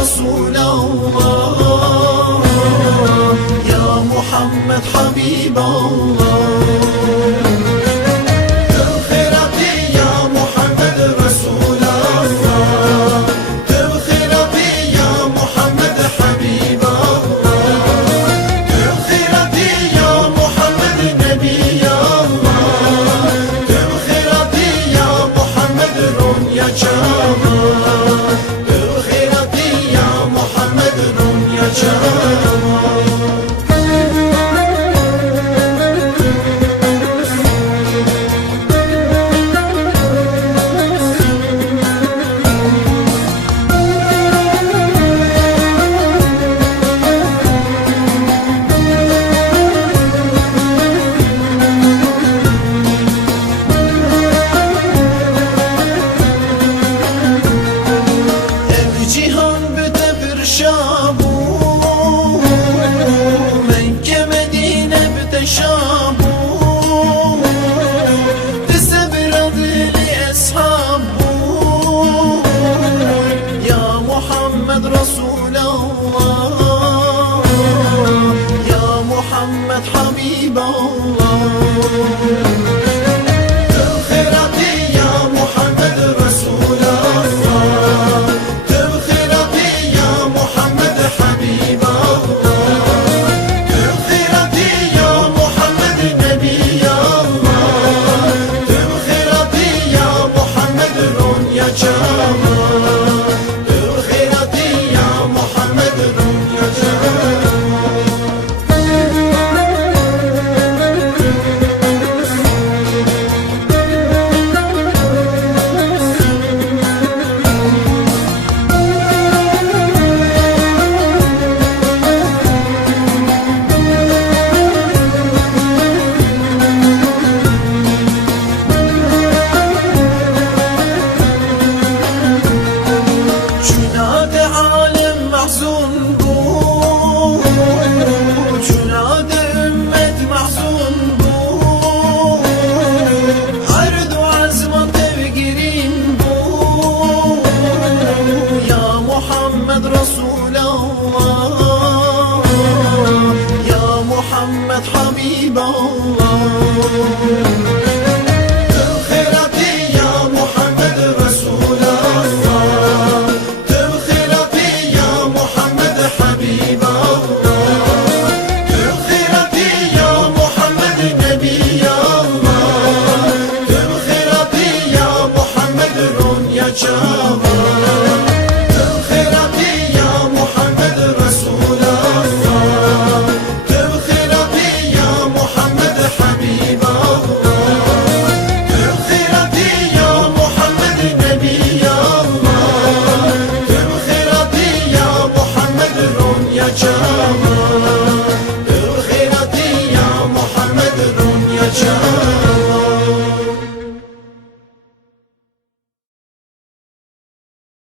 رسول الله يا محمد حبيب الله تبخيرتي يا محمد رسول الله تبخيرتي يا محمد حبيب الله تبخيرتي يا محمد نبي الله تبخيرتي يا محمد رؤيا جمال رسول الله يا محمد حبيب الله تبخيرتي يا محمد رسول الله تبخيرتي يا محمد حبيب الله تبخيرتي يا محمد نبي الله تبخيرتي يا محمد رؤيا جمال رسول الله يا محمد حبيب الله تبخيرتي يا محمد رسول الله تبخيرتي يا محمد حبيب الله تبخيرتي يا محمد نبي الله تبخيرتي يا محمد رؤيا